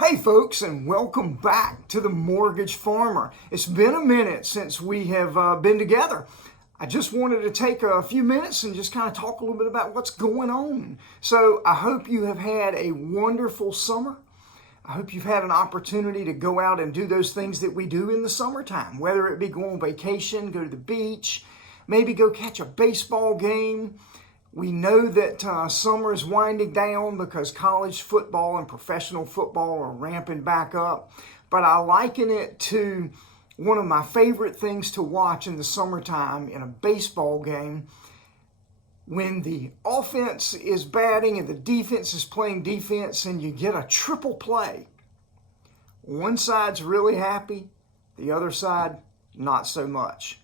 Hey folks, and welcome back to The Mortgage Farmer. It's been a minute since we have been together. I just wanted to take a few minutes and just kind of talk a little bit about what's going on. So I hope you have had a wonderful summer. I hope you've had an opportunity to go out and do those things that we do in the summertime, whether it be go on vacation, go to the beach, maybe go catch a baseball game. We know that summer is winding down because college football and professional football are ramping back up. But I liken it to one of my favorite things to watch in the summertime in a baseball game when the offense is batting and the defense is playing defense and you get a triple play. One side's really happy, the other side not so much.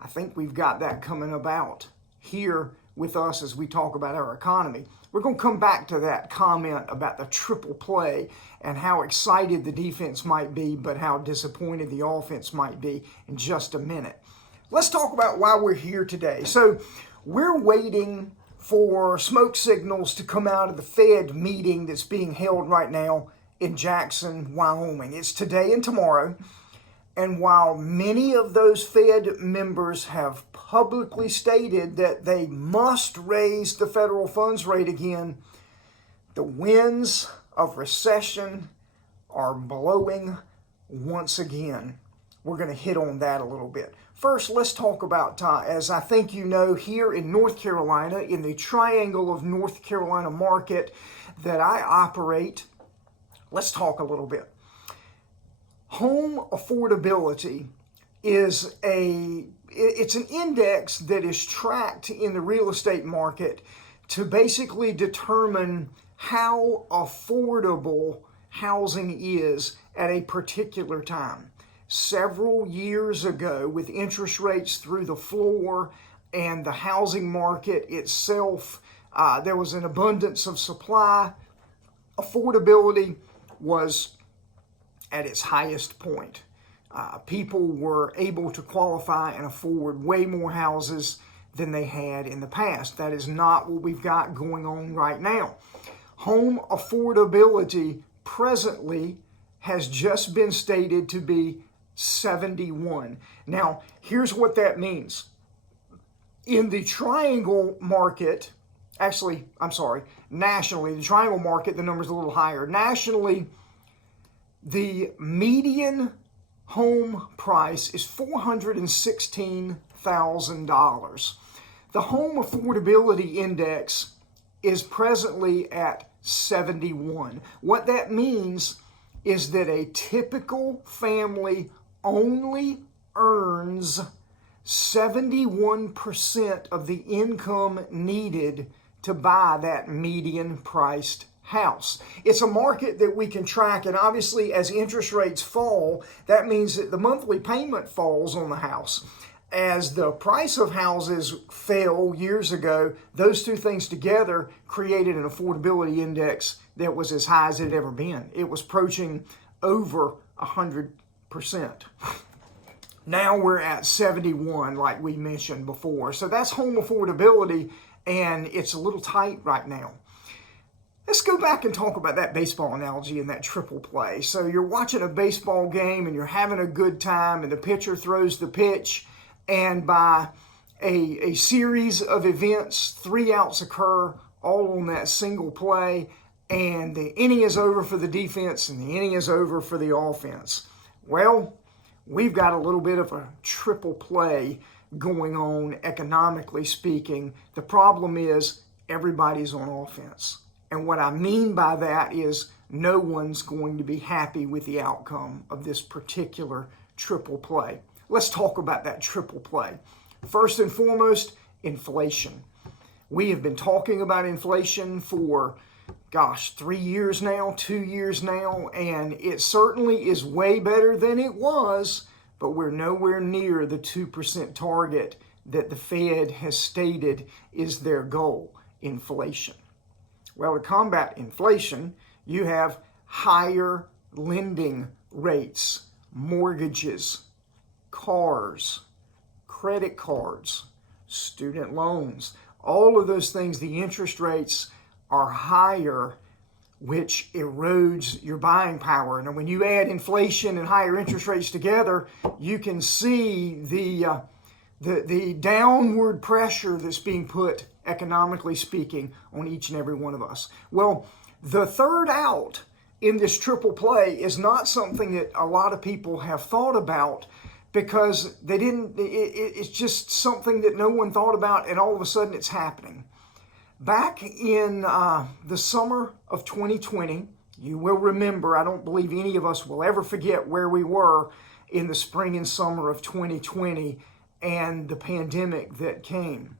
I think we've got that coming about here with us as we talk about our economy. We're going to come back to that comment about the triple play and how excited the defense might be, but how disappointed the offense might be in just a minute. Let's talk about why we're here today. So we're waiting for smoke signals to come out of the Fed meeting that's being held right now in Jackson, Wyoming. It's today and tomorrow. And while many of those Fed members have publicly stated that they must raise the federal funds rate again, the winds of recession are blowing once again. We're going to hit on that a little bit. First, let's talk about, as I think you know, here in North Carolina, in the triangle of North Carolina market that I operate, let's talk a little bit. Home affordability is it's an index that is tracked in the real estate market to basically determine how affordable housing is at a particular time. Several years ago, with interest rates through the floor and the housing market itself, there was an abundance of supply. Affordability was at its highest point. People were able to qualify and afford way more houses than they had in the past. That is not what we've got going on right now. Home affordability presently has just been stated to be 71. Now, here's what that means. In the triangle market, nationally, the triangle market, the number's a little higher. Nationally, the median home price is $416,000. The home affordability index is presently at 71. What that means is that a typical family only earns 71% of the income needed to buy that median priced house. It's a market that we can track, and obviously as interest rates fall, that means that the monthly payment falls on the house. As the price of houses fell years ago, those two things together created an affordability index that was as high as it had ever been. It was approaching over 100%. Now we're at 71, like we mentioned before. So that's home affordability, and it's a little tight right now. Let's go back and talk about that baseball analogy and that triple play. So you're watching a baseball game and you're having a good time, and the pitcher throws the pitch, and by a series of events, 3 outs occur all on that single play, and the inning is over for the defense and the inning is over for the offense. Well, we've got a little bit of a triple play going on economically speaking. The problem is everybody's on offense. And what I mean by that is no one's going to be happy with the outcome of this particular triple play. Let's talk about that triple play. First and foremost, inflation. We have been talking about inflation for, 3 years now, 2 years now, and it certainly is way better than it was, but we're nowhere near the 2% target that the Fed has stated is their goal, inflation. Well, to combat inflation, you have higher lending rates, mortgages, cars, credit cards, student loans. All of those things, the interest rates are higher which erodes your buying power. Now, when you add inflation and higher interest rates together, you can see the downward pressure that's being put, economically speaking, on each and every one of us. Well, the third out in this triple play is not something that a lot of people have thought about, because they didn't. It's just something that no one thought about, and all of a sudden it's happening. Back in the summer of 2020, you will remember, I don't believe any of us will ever forget where we were in the spring and summer of 2020 and the pandemic that came.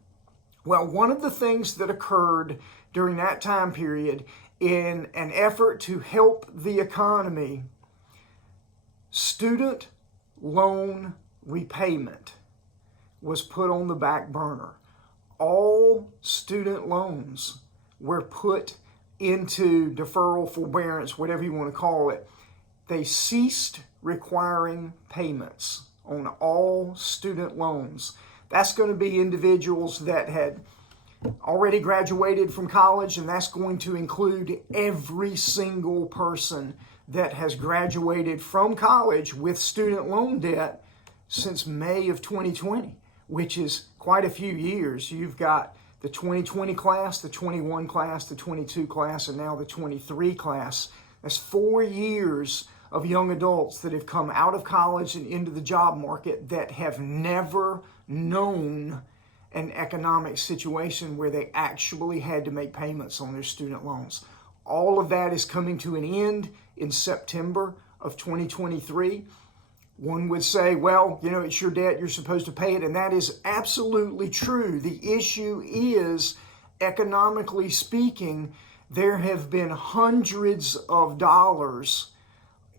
Well, one of the things that occurred during that time period in an effort to help the economy, student loan repayment was put on the back burner. All student loans were put into deferral, forbearance, whatever you want to call it. They ceased requiring payments on all student loans. That's going to be individuals that had already graduated from college, and that's going to include every single person that has graduated from college with student loan debt since May of 2020, which is quite a few years. You've got the 2020 class, the 21 class, the 22 class, and now the 23 class. That's 4 years of young adults that have come out of college and into the job market that have never known an economic situation where they actually had to make payments on their student loans. All of that is coming to an end in September of 2023. One would say, well, it's your debt, you're supposed to pay it, and that is absolutely true. The issue is, economically speaking, there have been hundreds of dollars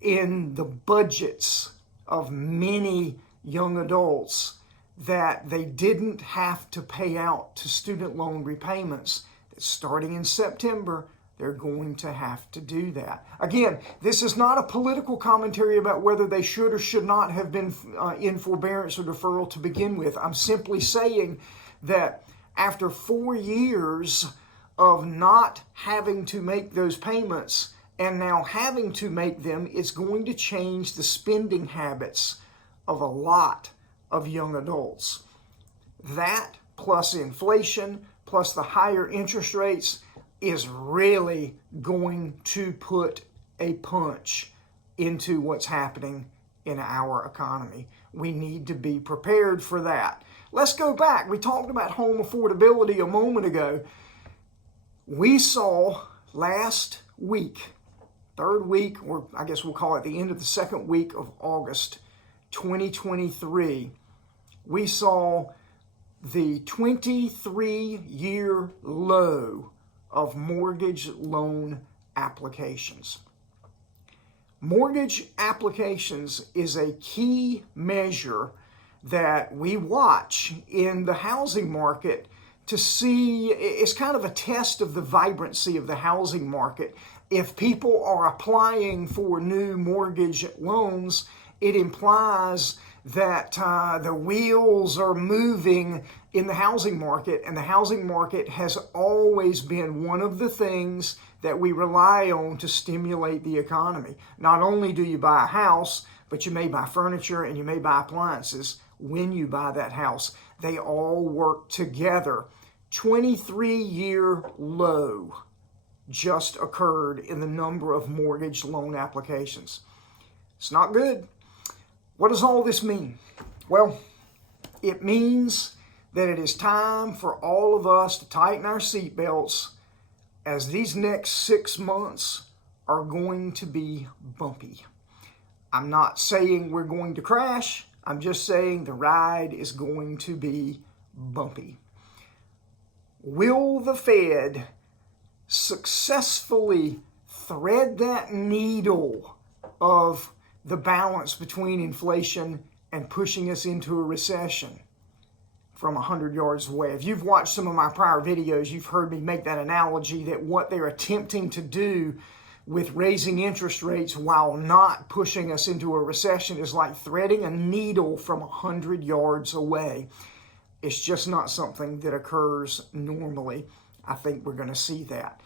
in the budgets of many young adults that they didn't have to pay out to student loan repayments. That starting in September, they're going to have to do that. Again, this is not a political commentary about whether they should or should not have been in forbearance or deferral to begin with. I'm simply saying that after 4 years of not having to make those payments and now having to make them, it's going to change the spending habits of a lot of young adults. That plus inflation plus the higher interest rates is really going to put a punch into what's happening in our economy. We need to be prepared for that. Let's go back. We talked about home affordability a moment ago. We saw last week, third week, or I guess we'll call it the end of the second week of August 2023, we saw the 23-year low of mortgage loan applications. Mortgage applications is a key measure that we watch in the housing market to see. It's kind of a test of the vibrancy of the housing market. If people are applying for new mortgage loans, it implies that the wheels are moving in the housing market, and the housing market has always been one of the things that we rely on to stimulate the economy. Not only do you buy a house, but you may buy furniture and you may buy appliances when you buy that house. They all work together. 23-year low just occurred in the number of mortgage loan applications. It's not good. What does all this mean? Well, it means that it is time for all of us to tighten our seatbelts, as these next 6 months are going to be bumpy. I'm not saying we're going to crash. I'm just saying the ride is going to be bumpy. Will the Fed successfully thread that needle of the balance between inflation and pushing us into a recession from 100 yards away? If you've watched some of my prior videos, you've heard me make that analogy that what they're attempting to do with raising interest rates while not pushing us into a recession is like threading a needle from 100 yards away. It's just not something that occurs normally. I think we're going to see that.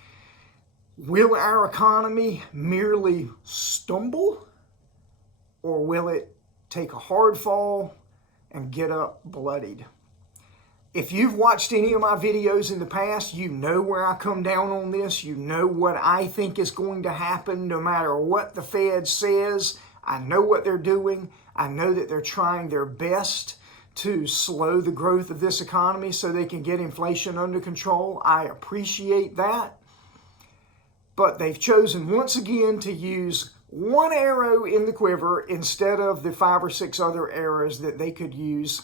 Will our economy merely stumble, or will it take a hard fall and get up bloodied? If you've watched any of my videos in the past, you know where I come down on this. You know what I think is going to happen no matter what the Fed says. I know what they're doing. I know that they're trying their best to slow the growth of this economy so they can get inflation under control. I appreciate that. But they've chosen once again to use one arrow in the quiver instead of the 5 or 6 other arrows that they could use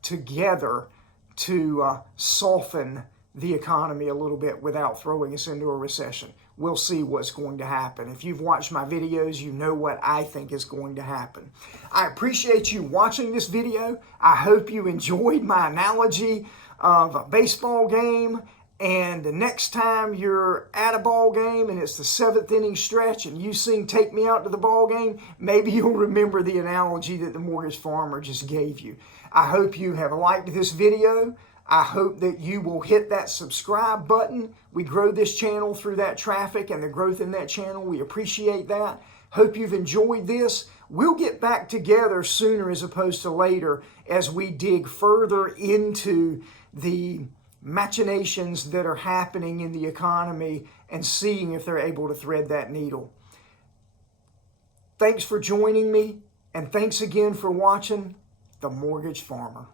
together to soften the economy a little bit without throwing us into a recession. We'll see what's going to happen. If you've watched my videos, you know what I think is going to happen. I appreciate you watching this video. I hope you enjoyed my analogy of a baseball game. And the next time you're at a ball game and it's the 7th inning stretch and you sing "Take Me Out to the Ball Game," maybe you'll remember the analogy that the mortgage farmer just gave you. I hope you have liked this video. I hope that you will hit that subscribe button. We grow this channel through that traffic and the growth in that channel. We appreciate that. Hope you've enjoyed this. We'll get back together sooner as opposed to later as we dig further into the machinations that are happening in the economy and seeing if they're able to thread that needle. Thanks for joining me, and thanks again for watching The Mortgage Farmer.